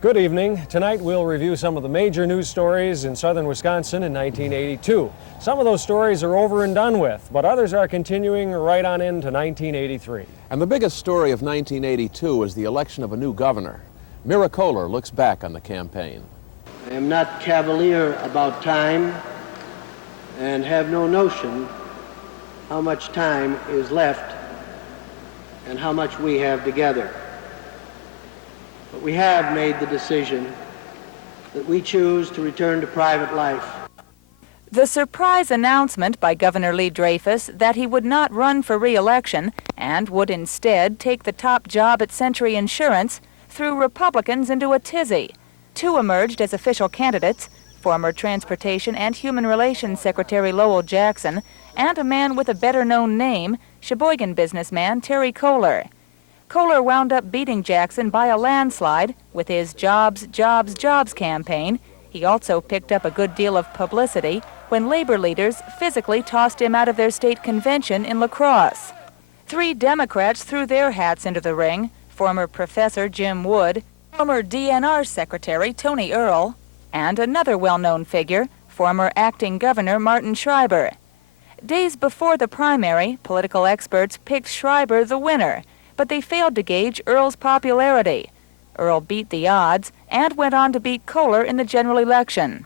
Good evening. Tonight we'll review some of the major news stories in southern Wisconsin in 1982. Some of those stories are over and done with, but others are continuing right on into 1983. And the biggest story of 1982 is the election of a new governor. Mira Kohler looks back on the campaign. I am not cavalier about time and have no notion how much time is left and how much we have together. But we have made the decision that we choose to return to private life. The surprise announcement by Governor Lee Dreyfus that he would not run for re-election and would instead take the top job at Century Insurance threw Republicans into a tizzy. Two emerged as official candidates, former Transportation and Human Relations Secretary Lowell Jackson and a man with a better-known name, Sheboygan businessman Terry Kohler. Kohler wound up beating Jackson by a landslide with his Jobs, Jobs, Jobs campaign. He also picked up a good deal of publicity when labor leaders physically tossed him out of their state convention in La Crosse. Three Democrats threw their hats into the ring, former Professor Jim Wood, former DNR Secretary Tony Earl, and another well-known figure, former acting Governor Martin Schreiber. Days before the primary, political experts picked Schreiber the winner, but they failed to gauge Earl's popularity. Earl beat the odds and went on to beat Kohler in the general election.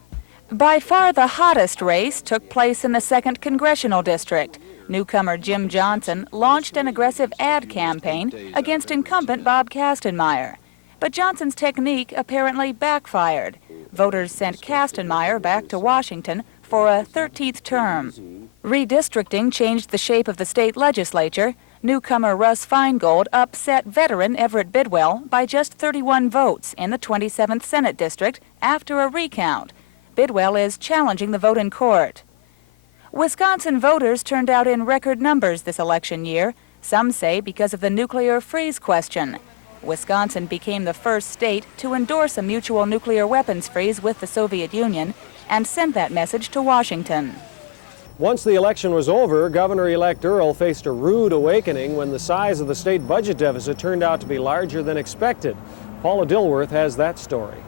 By far the hottest race took place in the 2nd Congressional District. Newcomer Jim Johnson launched an aggressive ad campaign against incumbent Bob Kastenmeier. But Johnson's technique apparently backfired. Voters sent Kastenmeier back to Washington for a 13th term. Redistricting changed the shape of the state legislature. Newcomer Russ Feingold upset veteran Everett Bidwell by just 31 votes in the 27th Senate District after a recount. Bidwell is challenging the vote in court. Wisconsin voters turned out in record numbers this election year, some say because of the nuclear freeze question. Wisconsin became the first state to endorse a mutual nuclear weapons freeze with the Soviet Union and send that message to Washington. Once the election was over, Governor-elect Earl faced a rude awakening when the size of the state budget deficit turned out to be larger than expected. Paula Dilworth has that story.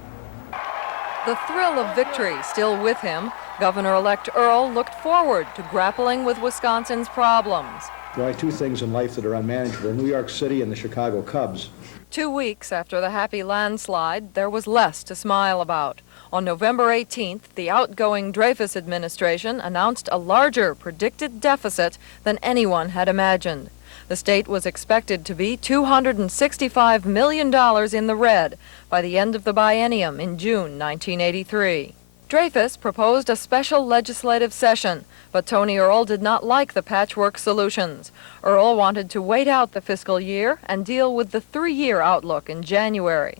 The thrill of victory still with him, Governor-elect Earl looked forward to grappling with Wisconsin's problems. There are two things in life that are unmanageable, New York City and the Chicago Cubs. 2 weeks after the happy landslide, there was less to smile about. On November 18th, the outgoing Dreyfus administration announced a larger predicted deficit than anyone had imagined. The state was expected to be $265 million in the red by the end of the biennium in June 1983. Dreyfus proposed a special legislative session, but Tony Earl did not like the patchwork solutions. Earl wanted to wait out the fiscal year and deal with the 3-year outlook in January.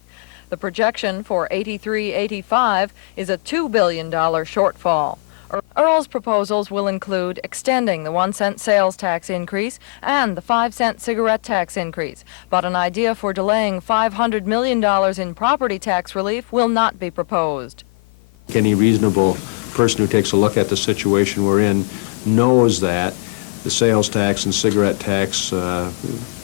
The projection for 83-85 is a $2 billion shortfall. Earl's proposals will include extending the 1-cent sales tax increase and the 5-cent cigarette tax increase, but an idea for delaying $500 million in property tax relief will not be proposed. Any reasonable person who takes a look at the situation we're in knows that the sales tax and cigarette tax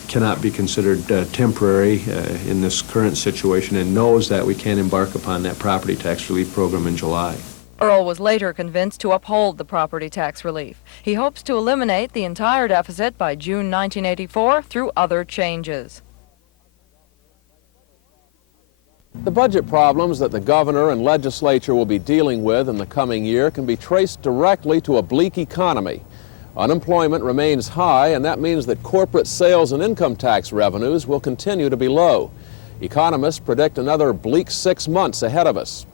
cannot be considered temporary in this current situation, and knows that we can embark upon that property tax relief program in July. Earl was later convinced to uphold the property tax relief. He hopes to eliminate the entire deficit by June 1984 through other changes. The budget problems that the governor and legislature will be dealing with in the coming year can be traced directly to a bleak economy. Unemployment remains high, and that means that corporate sales and income tax revenues will continue to be low. Economists predict another bleak 6 months ahead of us.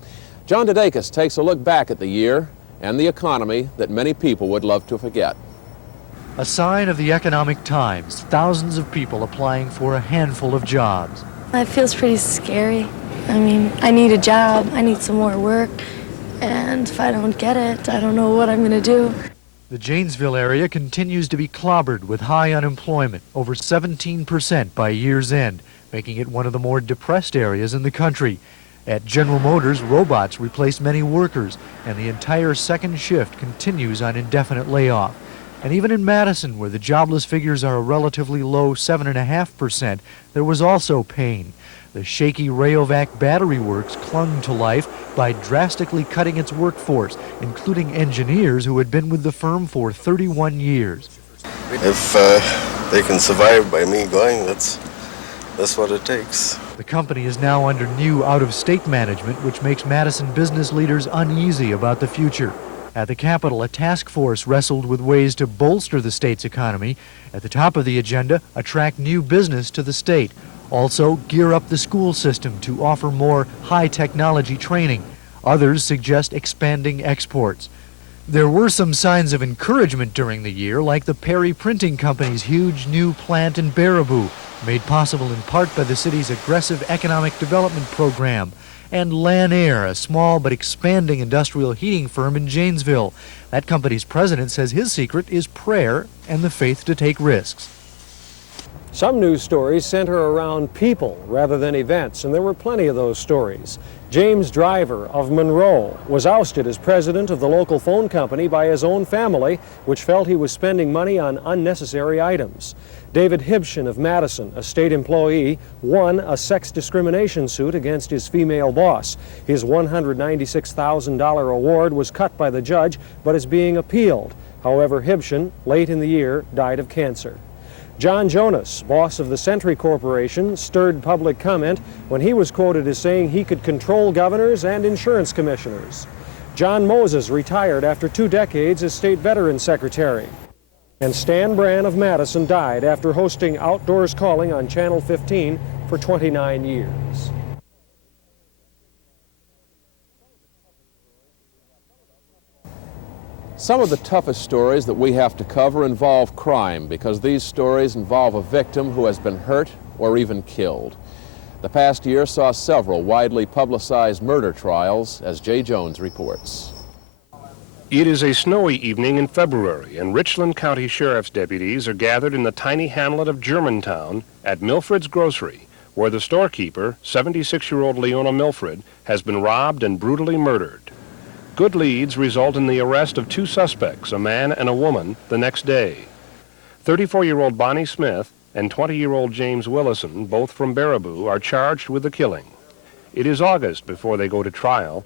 John Dudakis takes a look back at the year and the economy that many people would love to forget. A sign of the economic times, thousands of people applying for a handful of jobs. That feels pretty scary. I mean, I need a job, I need some more work, and if I don't get it, I don't know what I'm going to do. The Janesville area continues to be clobbered with high unemployment, over 17% by year's end, making it one of the more depressed areas in the country. At General Motors, robots replace many workers, and the entire second shift continues on indefinite layoff. And even in Madison, where the jobless figures are a relatively low 7.5%, there was also pain. The shaky Rayovac Battery Works clung to life by drastically cutting its workforce, including engineers who had been with the firm for 31 years. If they can survive by me going, that's what it takes. The company is now under new out-of-state management, which makes Madison business leaders uneasy about the future. At the Capitol, a task force wrestled with ways to bolster the state's economy. At the top of the agenda, attract new business to the state. Also, gear up the school system to offer more high-technology training. Others suggest expanding exports. There were some signs of encouragement during the year, like the Perry Printing Company's huge new plant in Baraboo, made possible in part by the city's aggressive economic development program, and Lanair, a small but expanding industrial heating firm in Janesville. That company's president says his secret is prayer and the faith to take risks. Some news stories center around people rather than events, and there were plenty of those stories. James Driver of Monroe was ousted as president of the local phone company by his own family, which felt he was spending money on unnecessary items. David Hibshin of Madison, a state employee, won a sex discrimination suit against his female boss. His $196,000 award was cut by the judge, but is being appealed. However, Hibshin, late in the year, died of cancer. John Jonas, boss of the Century Corporation, stirred public comment when he was quoted as saying he could control governors and insurance commissioners. John Moses retired after 2 decades as state veterans secretary. And Stan Brann of Madison died after hosting Outdoors Calling on Channel 15 for 29 years. Some of the toughest stories that we have to cover involve crime because these stories involve a victim who has been hurt or even killed. The past year saw several widely publicized murder trials, as Jay Jones reports. It is a snowy evening in February, and Richland County Sheriff's deputies are gathered in the tiny hamlet of Germantown at Milfred's Grocery, where the storekeeper, 76-year-old Leona Milfred, has been robbed and brutally murdered. Good leads result in the arrest of 2 suspects, a man and a woman, the next day. 34-year-old Bonnie Smith and 20-year-old James Willison, both from Baraboo, are charged with the killing. It is August before they go to trial.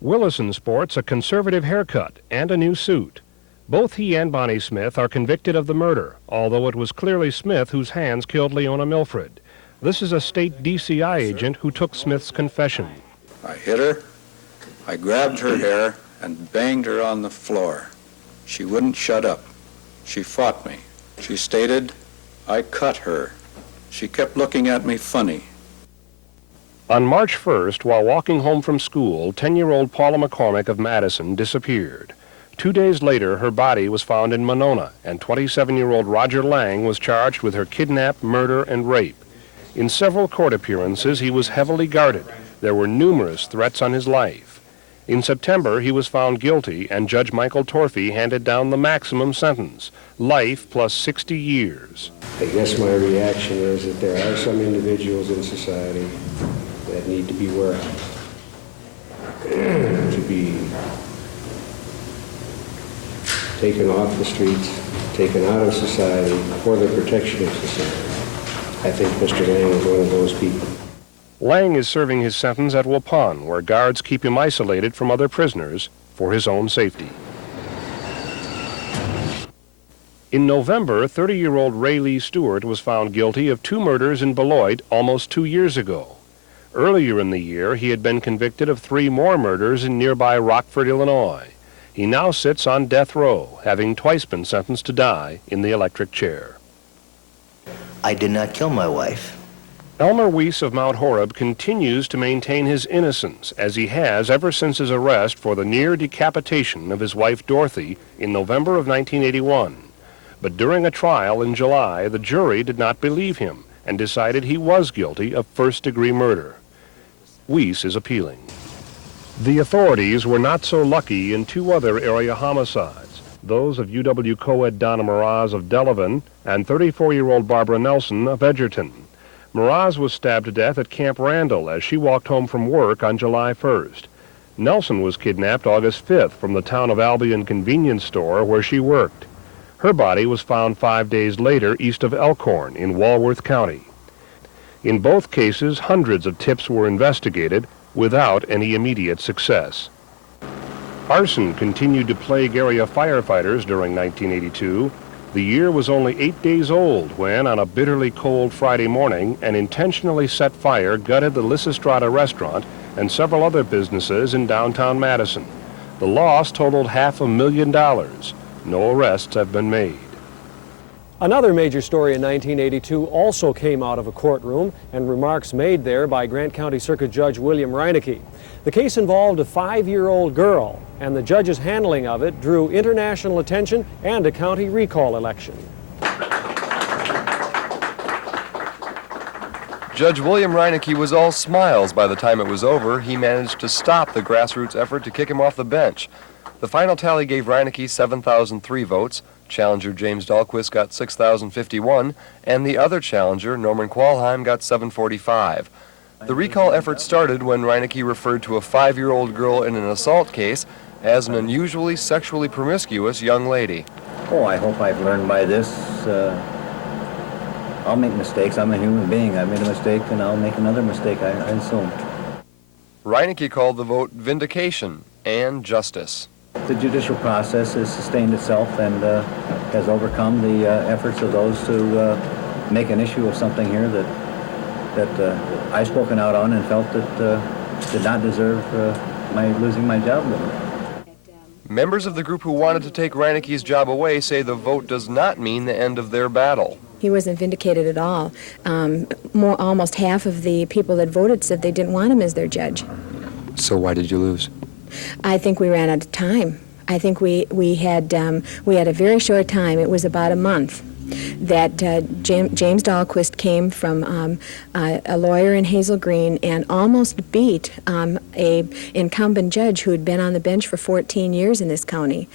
Willison sports a conservative haircut and a new suit. Both he and Bonnie Smith are convicted of the murder, although it was clearly Smith whose hands killed Leona Milfred. This is a state DCI agent who took Smith's confession. I hit her. I grabbed her hair and banged her on the floor. She wouldn't shut up. She fought me. She stated, I cut her. She kept looking at me funny. On March 1st, while walking home from school, 10-year-old Paula McCormick of Madison disappeared. 2 days later, her body was found in Monona, and 27-year-old Roger Lang was charged with her kidnap, murder, and rape. In several court appearances, he was heavily guarded. There were numerous threats on his life. In September, he was found guilty, and Judge Michael Torfey handed down the maximum sentence, life plus 60 years. I guess my reaction is that there are some individuals in society that need to be warehoused, to be taken off the streets, taken out of society for the protection of society. I think Mr. Lang is one of those people. Lang is serving his sentence at Waupun, where guards keep him isolated from other prisoners for his own safety. In November, 30-year-old Ray Lee Stewart was found guilty of 2 murders in Beloit almost 2 years ago. Earlier in the year, he had been convicted of 3 more murders in nearby Rockford, Illinois. He now sits on death row, having twice been sentenced to die in the electric chair. I did not kill my wife. Elmer Weiss of Mount Horeb continues to maintain his innocence, as he has ever since his arrest for the near decapitation of his wife Dorothy in November of 1981. But during a trial in July, the jury did not believe him and decided he was guilty of first-degree murder. Weiss is appealing. The authorities were not so lucky in 2 other area homicides, those of UW co-ed Donna Meraz of Delavan and 34-year-old Barbara Nelson of Edgerton. Meraz was stabbed to death at Camp Randall as she walked home from work on July 1st. Nelson was kidnapped August 5th from the town of Albion convenience store where she worked. Her body was found 5 days later east of Elkhorn in Walworth County. In both cases, hundreds of tips were investigated without any immediate success. Arson continued to plague area firefighters during 1982. The year was only 8 days old when, on a bitterly cold Friday morning, an intentionally set fire gutted the Lysistrata restaurant and several other businesses in downtown Madison. The loss totaled $500,000. No arrests have been made. Another major story in 1982 also came out of a courtroom, and remarks made there by Grant County Circuit Judge William Reinecke. The case involved a 5-year-old girl, and the judge's handling of it drew international attention and a county recall election. Judge William Reinecke was all smiles by the time it was over. He managed to stop the grassroots effort to kick him off the bench. The final tally gave Reinecke 7,003 votes. Challenger James Dahlquist got 6,051, and the other challenger, Norman Qualheim, got 745. The recall effort started when Reinecke referred to a 5-year-old girl in an assault case as an unusually sexually promiscuous young lady. Oh, I hope I've learned by this. I'll make mistakes. I'm a human being. I made a mistake, and I'll make another mistake, I assume. Reinecke called the vote vindication and justice. The judicial process has sustained itself and has overcome the efforts of those to make an issue of something here that I've spoken out on and felt that did not deserve my losing my job. Members of the group who wanted to take Reinecke's job away say the vote does not mean the end of their battle. He wasn't vindicated at all. Almost half of the people that voted said they didn't want him as their judge. So why did you lose? I think we ran out of time. I think we had a very short time. It was about a month that James Dahlquist came from a lawyer in Hazel Green and almost beat a incumbent judge who had been on the bench for 14 years in this county.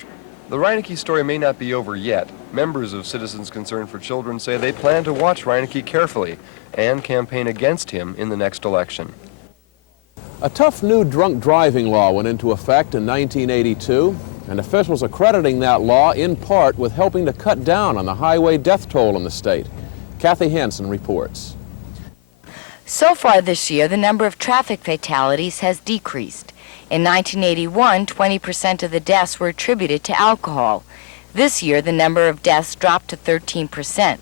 The Reinecke story may not be over yet. Members of Citizens Concerned for Children say they plan to watch Reinecke carefully and campaign against him in the next election. A tough new drunk driving law went into effect in 1982, and officials are crediting that law in part with helping to cut down on the highway death toll in the state. Kathy Hansen reports. So far this year, the number of traffic fatalities has decreased. In 1981, 20% of the deaths were attributed to alcohol. This year, the number of deaths dropped to 13%.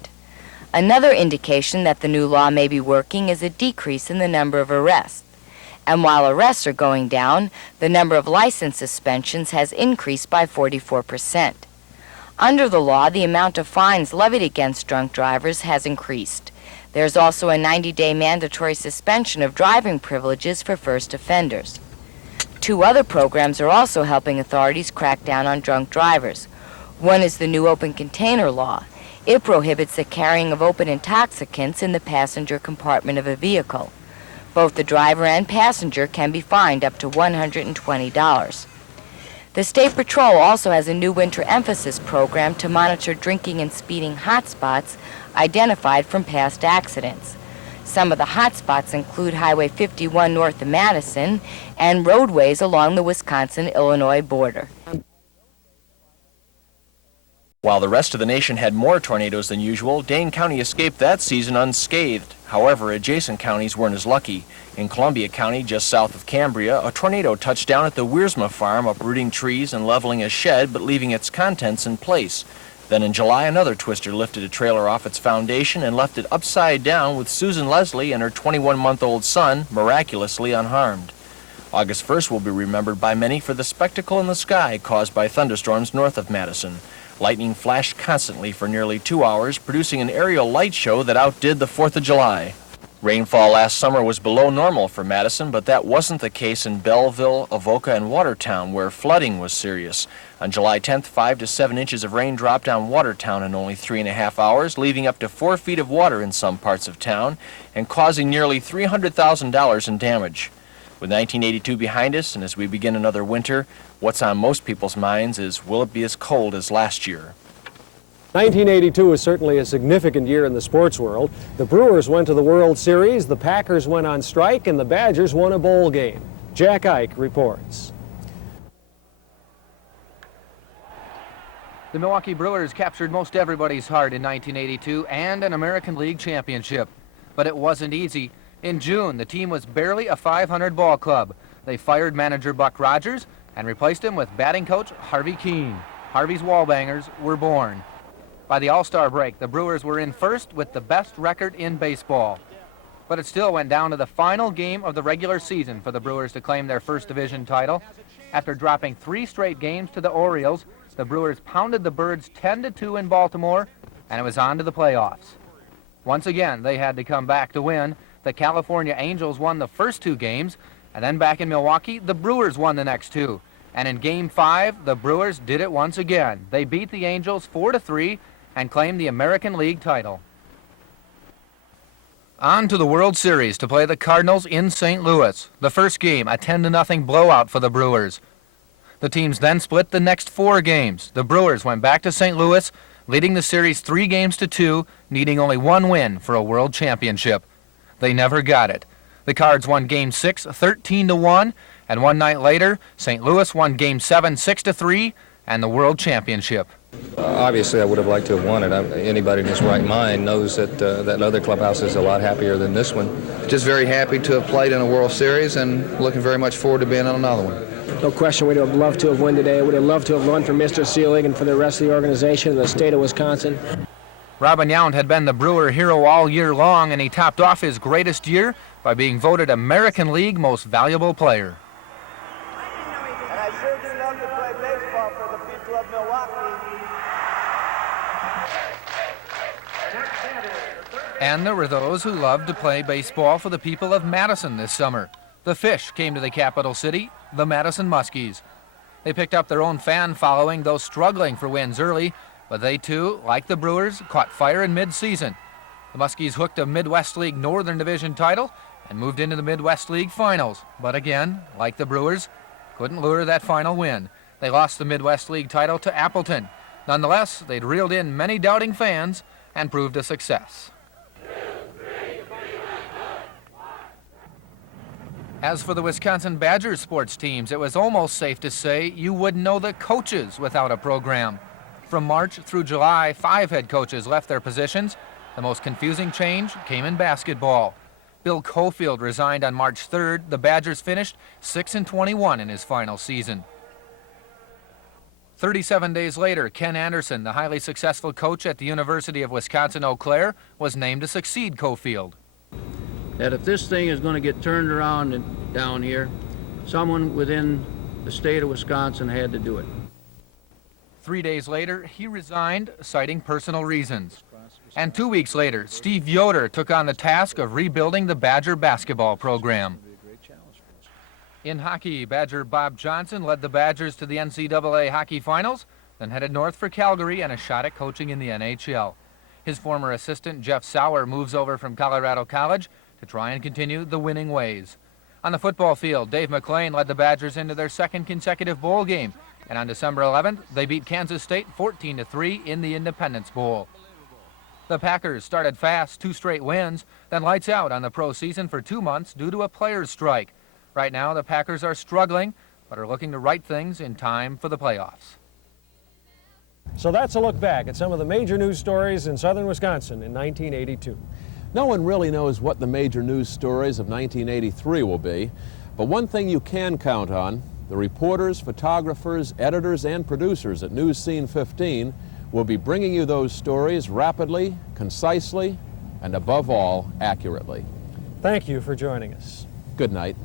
Another indication that the new law may be working is a decrease in the number of arrests. And while arrests are going down, the number of license suspensions has increased by 44%. Under the law, the amount of fines levied against drunk drivers has increased. There's also a 90-day mandatory suspension of driving privileges for first offenders. 2 other programs are also helping authorities crack down on drunk drivers. One is the new open container law. It prohibits the carrying of open intoxicants in the passenger compartment of a vehicle. Both the driver and passenger can be fined up to $120. The State Patrol also has a new winter emphasis program to monitor drinking and speeding hotspots identified from past accidents. Some of the hotspots include Highway 51 north of Madison and roadways along the Wisconsin-Illinois border. While the rest of the nation had more tornadoes than usual, Dane County escaped that season unscathed. However, adjacent counties weren't as lucky. In Columbia County, just south of Cambria, a tornado touched down at the Wiersma farm, uprooting trees and leveling a shed, but leaving its contents in place. Then in July, another twister lifted a trailer off its foundation and left it upside down with Susan Leslie and her 21-month-old son miraculously unharmed. August 1st will be remembered by many for the spectacle in the sky caused by thunderstorms north of Madison. Lightning flashed constantly for nearly 2 hours, producing an aerial light show that outdid the 4th of July. Rainfall last summer was below normal for Madison, but that wasn't the case in Belleville, Avoca, and Watertown, where flooding was serious. On July 10th, 5 to 7 inches of rain dropped on Watertown in only 3.5 hours, leaving up to 4 feet of water in some parts of town and causing nearly $300,000 in damage. With 1982 behind us, and as we begin another winter, what's on most people's minds is, will it be as cold as last year? 1982 is certainly a significant year in the sports world. The Brewers went to the World Series, the Packers went on strike, and the Badgers won a bowl game. Jack Ike reports. The Milwaukee Brewers captured most everybody's heart in 1982 and an American League championship. But it wasn't easy. In June, the team was barely a .500 ball club. They fired manager Buck Rogers and replaced him with batting coach Harvey Keene. Harvey's Wallbangers were born. By the All-Star break, the Brewers were in first with the best record in baseball. But it still went down to the final game of the regular season for the Brewers to claim their first division title. After dropping 3 straight games to the Orioles, the Brewers pounded the Birds 10-2 in Baltimore, and it was on to the playoffs. Once again, they had to come back to win. The California Angels won the first 2 games, and then back in Milwaukee, the Brewers won the next 2. And in Game 5, the Brewers did it once again. They beat the Angels 4-3 and claimed the American League title. On to the World Series to play the Cardinals in St. Louis. The first game, a 10-0 blowout for the Brewers. The teams then split the next 4 games. The Brewers went back to St. Louis, leading the series 3-2, needing only 1 win for a world championship. They never got it. The Cards won Game 6 13-1, and one night later, St. Louis won Game 7 6-3 and the world championship. Obviously, I would have liked to have won it. Anybody in his right mind knows that that other clubhouse is a lot happier than this one. Just very happy to have played in a World Series and looking very much forward to being on another one. No question, we'd have loved to have won today. We'd have loved to have won for Mr. Seelig and for the rest of the organization in the state of Wisconsin. Robin Yount had been the Brewer hero all year long, and he topped off his greatest year by being voted American League Most Valuable Player. And I sure do love to play baseball for the people of Milwaukee. And there were those who loved to play baseball for the people of Madison this summer. The Fish came to the capital city, the Madison Muskies. They picked up their own fan following, though struggling for wins early, but they too, like the Brewers, caught fire in mid-season. The Muskies hooked a Midwest League Northern Division title and moved into the Midwest League Finals, but again, like the Brewers, couldn't lure that final win. They lost the Midwest League title to Appleton. Nonetheless, they'd reeled in many doubting fans and proved a success. As for the Wisconsin Badgers sports teams, it was almost safe to say you wouldn't know the coaches without a program. From March through July, 5 head coaches left their positions. The most confusing change came in basketball. Bill Cofield resigned on March 3rd. The Badgers finished 6-21 in his final season. 37 days later, Ken Anderson, the highly successful coach at the University of Wisconsin-Eau Claire, was named to succeed Cofield. That if this thing is going to get turned around and down here, someone within the state of Wisconsin had to do it. 3 days later, he resigned, citing personal reasons. And 2 weeks later, Steve Yoder took on the task of rebuilding the Badger basketball program. In hockey, Badger Bob Johnson led the Badgers to the NCAA hockey finals, then headed north for Calgary and a shot at coaching in the NHL. His former assistant, Jeff Sauer, moves over from Colorado College to try and continue the winning ways. On the football field, Dave McClain led the Badgers into their 2nd consecutive bowl game, and on December 11th, they beat Kansas State 14-3 in the Independence Bowl. The Packers started fast, 2 straight wins, then lights out on the pro season for 2 months due to a players' strike. Right now, the Packers are struggling, but are looking to right things in time for the playoffs. So that's a look back at some of the major news stories in southern Wisconsin in 1982. No one really knows what the major news stories of 1983 will be, but one thing you can count on, the reporters, photographers, editors, and producers at Newscene 15 will be bringing you those stories rapidly, concisely, and above all, accurately. Thank you for joining us. Good night.